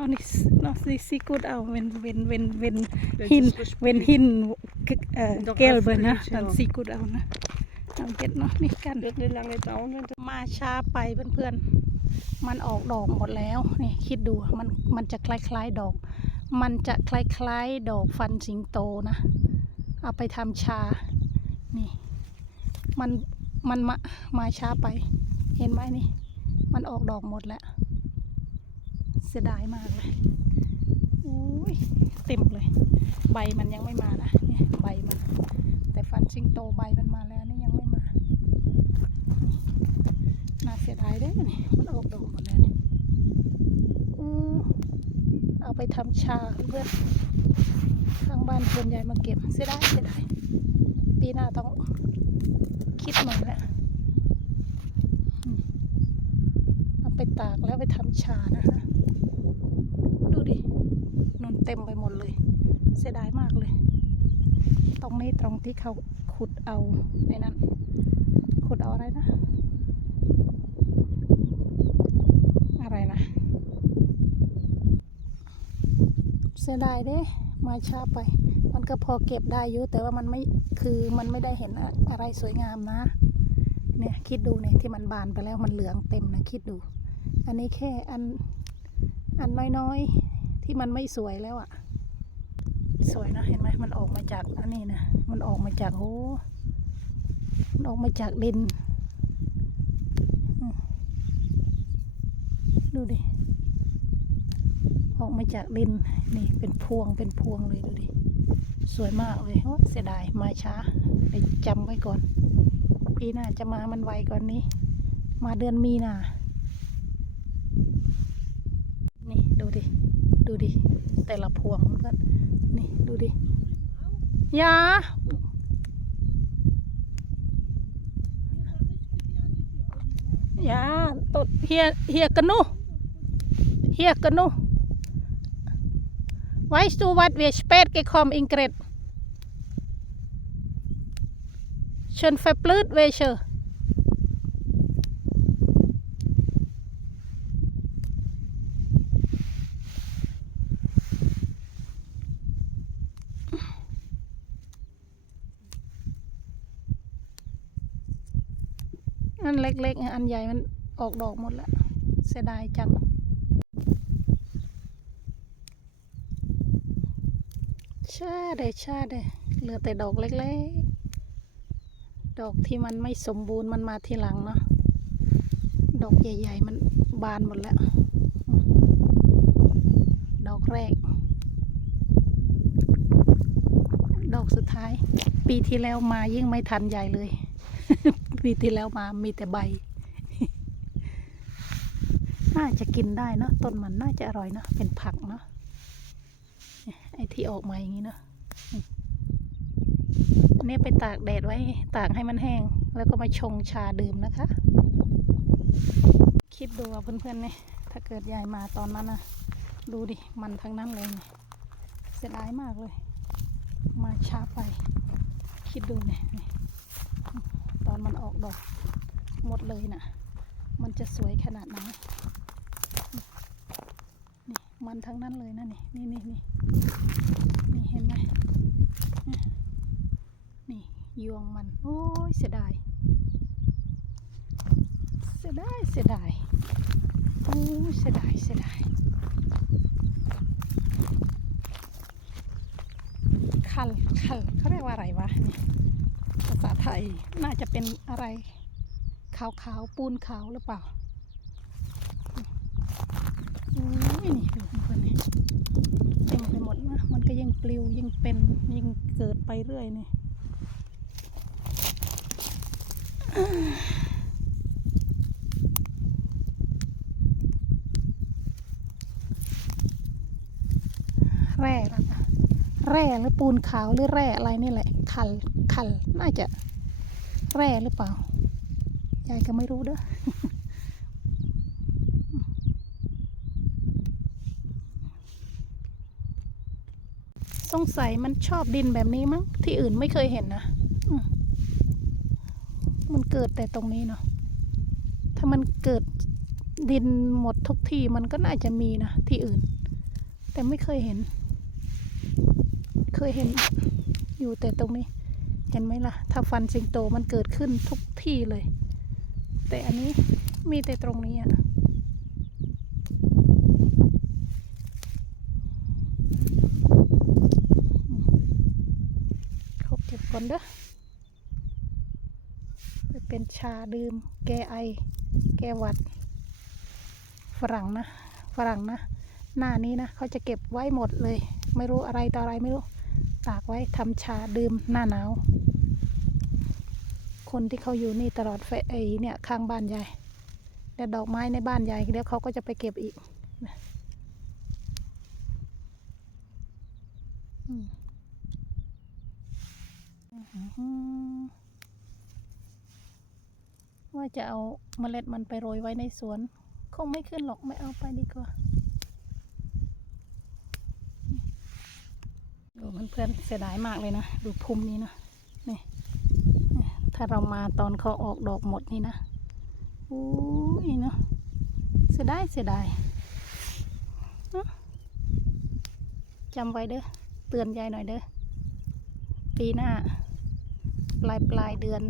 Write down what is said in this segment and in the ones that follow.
Nå, ni, nå, ni sikkert av wenn, wenn, wenn, wenn, Wenn hin, das so wenn hin, äh, Doch, gelbe, ne, öffentlich, dann ja. sikkert av, ne. เอาเก็ดเนาะนี่กัน Wird nicht lange dauern. wenn มาช้าไปเพื่อนๆ มันออกดอกหมดแล้วนี่คิดดูมันมันจะคล้ายๆดอก มันจะคล้ายๆดอกฟันสิงโตนะ เอาไปทำชา นี่ มันมันมามาช้าไป เห็นไหมนี่ มันออกดอกหมดแล้ว เสียดายมากเลยอุ้ยเต็มเลย ใบมันยังไม่มานะเนี่ยใบมันแต่ฟันสิงโตใบมันมาแล้วนี่ยังไม่มา น่าเสียดายเด้นี่มันออกดอกหมดแล้วนี่เอาไปทำชาเพื่อนข้างบ้านคนใหญ่มาเก็บเสียดายเสียดายปีหน้าต้องคิดใหม่แล้วเอาไปตากแล้วไปทำชานะคะ เต็มไปหมดเลย เสียดายมากเลย ตรงนี้ตรงที่เขาขุดเอาในนั้น ขุดเอาอะไรนะ อะไรนะ เสียดายเด้มาช้าไป มันก็พอเก็บได้อยู่แต่ว่ามันไม่คือมันไม่ได้เห็นอะไรสวยงามนะ เนี่ยคิดดูเนี่ยที่มันบานไปแล้วมันเหลืองเต็มนะคิดดู อันนี้แค่อันอันน้อยๆ ที่มันไม่สวยแล้วอะสวยนะเห็นไหมมันออกมาจากอันนี้นะมันออกมาจากโอ้มันออกมาจากดินดูดิออกมาจากดินนี่เป็นพวงเป็นพวงเลยดูดิสวยมากเลยโอ้เสียดายมาช้าไปจำไว้ก่อน ปีหน้าจะมามันไวกว่านนี้ มาเดือนมีนา นี่ดูดิ ดูดิ แต่ละพวงกันนี่ดูดิยาอย่าตดเฮียเฮียกันนูเฮียกันนูไว้สูวัดเวชเปดเกคอมอิงเกรดเชิญไฟปลื้ดเวเชอร์ อันเล็กๆ อันใหญ่มันออกดอกหมดแล้วเสียดายจัง ชาเดชาเดเหลือแต่ดอกเล็กๆ ดอกที่มันไม่สมบูรณ์มันมาทีหลังเนาะ ดอกใหญ่ๆ มันบานหมดแล้ว ดอกแรก ดอกสุดท้าย ปีที่แล้วมายิ่งไม่ทันใหญ่เลย ปีที่แล้วมามีแต่ใบ น่าจะกินได้เนอะต้นมันน่าจะอร่อยเนอะเป็นผักเนอะไอ้ที่ออกมาอย่างนี้เนอะอันนี้ไปตากแดดไว้ตากให้มันแห้ง แล้วก็มาชงชาดื่มนะคะ คิดดูว่าเพื่อนๆเนี่ยถ้าเกิดยายมาตอนนั้นนะดูดิมันทั้งนั้นเลยเนี่ยเสียดายมากเลย มาช้าไป คิดดูเนี่ย อนมันออกดอกหมดเลยนะ่ะ มันจะสวยขนาดไหนนี่มันทั้งนั้นเลยนะนี่นี่นี่นี่นี่เห็นไหมนี่ยนี่ยวงมัน โอ้ยเสียดาย เสียดายเสียดายโอ้ยเสียดายเสียดายคันคันเขาเรียกว่าอะไรวะนี่ ภาษาไทยน่าจะเป็นอะไร ขาวๆ ปูนขาวหรือเปล่าอ้ยนี่ดูเพื่อนๆนี่เต็มไปหมดนะ มันก็ยังปลิวยังเป็นยังเกิดไปเรื่อยนี่แร่แร่หรือปูนขาวหรือแร่อะไรนี่แหละคัน คันน่าจะแร่หรือเปล่า ยายก็ไม่รู้เด้อสงสัยมันชอบดินแบบนี้มั้ง ที่อื่นไม่เคยเห็นนะมันเกิดแต่ตรงนี้เนาะถ้ามันเกิดดินหมดทุกที่มันก็น่าจะมีนะที่อื่น แต่ไม่เคยเห็น เคยเห็นอยู่แต่ตรงนี้ เห็นไหมล่ะ ถ้าฟันสิงโตมันเกิดขึ้นทุกที่เลย แต่อันนี้มีแต่ตรงนี้อะเขาเก็บก่อนเด้อไปเป็นชาดื่ม แก้ไอ แก้หวัด ฝรั่งนะ ฝรั่งนะ หน้านี้นะ เขาจะเก็บไว้หมดเลย ไม่รู้อะไรต่ออะไรไม่รู้ ตากไว้ทำชาดื่มหน้าหนาว คนที่เขาอยู่นี่ตลอดไฟไอเนี่ยข้างบ้านยายแต่ดอกไม้ในบ้านยายเดี๋ยวเขาก็จะไปเก็บอีกว่าจะเอาเมล็ดมันไปโรยไว้ในสวน คงไม่ขึ้นหรอกไม่เอาไปดีกว่า ดูเพื่อนๆเสียดายมากเลยนะ ดูพุ่มนี้นะนี่ถ้าเรามาตอนเขาออกดอกหมดนี่นะอู้ยเนาะเสียดายเสียดายจำไว้เด้อเตือนยายหน่อยเด้อปีหน้า ปลายปลายเดือน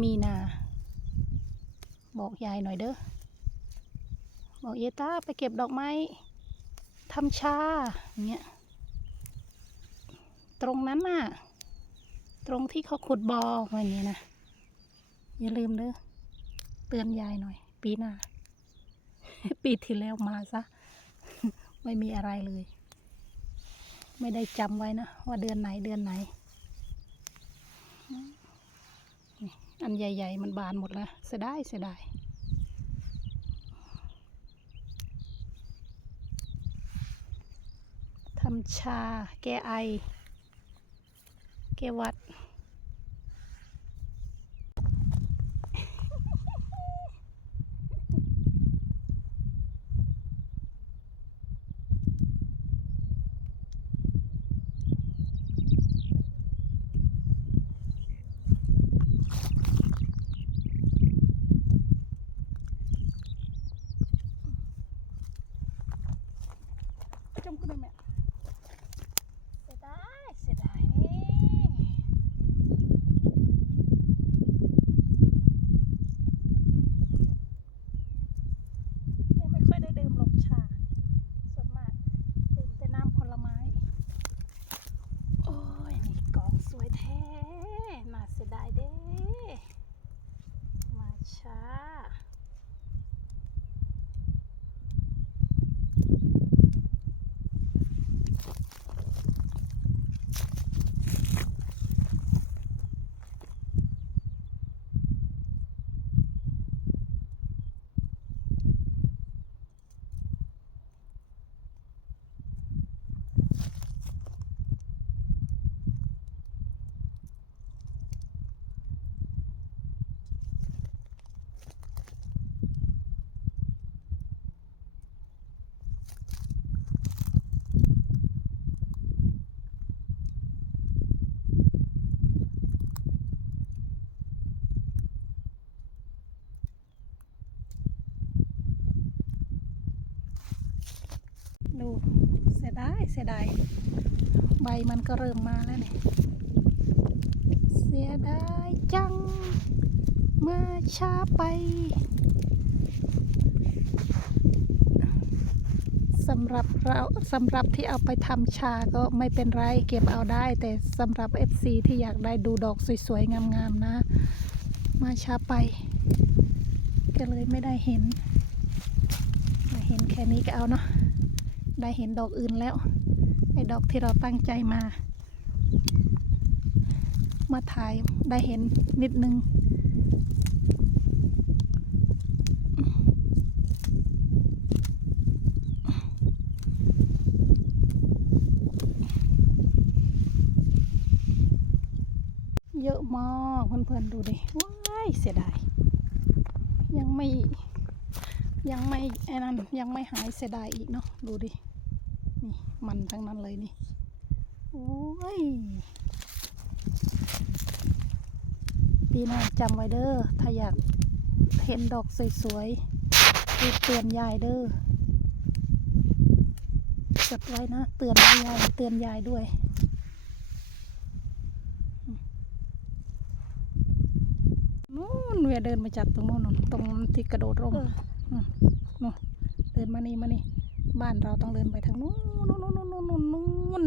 มีนา บอกยายหน่อยเด้อบอกเยต้าไปเก็บดอกไม้ทำชาอย่างเงี้ย ตรงนั้นน่ะ ตรงที่เขาขุดบอ่อไว้นี่นะ อย่าลืมเด้อเตือนยายหน่อย ปีหน้า ปีที่แล้วมาซะ ไม่มีอะไรเลย ไม่ได้จำไว้นะ ว่าเดือนไหนเดือนไหน อันใหญ่ ๆ มันบานหมดแล้วเสียดายเสียดายทำชาแก้ไอ แก้หวัดจมกันเลยแม่เสียดายเสียดายนี่ยังไม่ค่อยได้ดื่มหรอกชา ส่วนมากดื่มแต่น้ำผลไม้ โอ้ย นี่กองสวยแท้ น่าเสียดายเด้ มาช้า ดูเสียดายเสียดายใบมันก็เริ่มมาแล้วเนี่ยเสียดายจังมื่อช้าไปสำหรับเราสำหรับที่เอาไปทำชาก็ไม่เป็นไรเก็บเอาได้ แต่สำหรับ FC ที่อยากได้ดูดอกสวยๆ งามๆนะ มาช้าไป ก็เลยไม่ได้เห็น มาเห็นแค่นี้ก็เอาเนาะ ได้เห็นดอกอื่นแล้วไอ้ดอกที่เราตั้งใจมา มาถ่ายได้เห็นนิดนึงเยอะมากเพื่อนๆดูดิว้ายเสียดาย ยังไม่ยังไม่ไอ้นั่นยังไม่หายเสียดายอีกเนาะดูดิ นี่มันทั้งนั้นเลยนี่ โอ้ย ปีหน้าจำไว้เด้อ ถ้าอยากเห็นดอกสวยๆรีบเตือนยายเด้อจดไว้นะ เตือนยายเตือนยายด้วย นู่นเวียเดินมาจักตรงโน้นตรงที่กระโดดร่มนู่นเดินมานี่มานี่ บ้านเราต้องเดินไปทางนู้นนู้นนู้นนู้นนู้น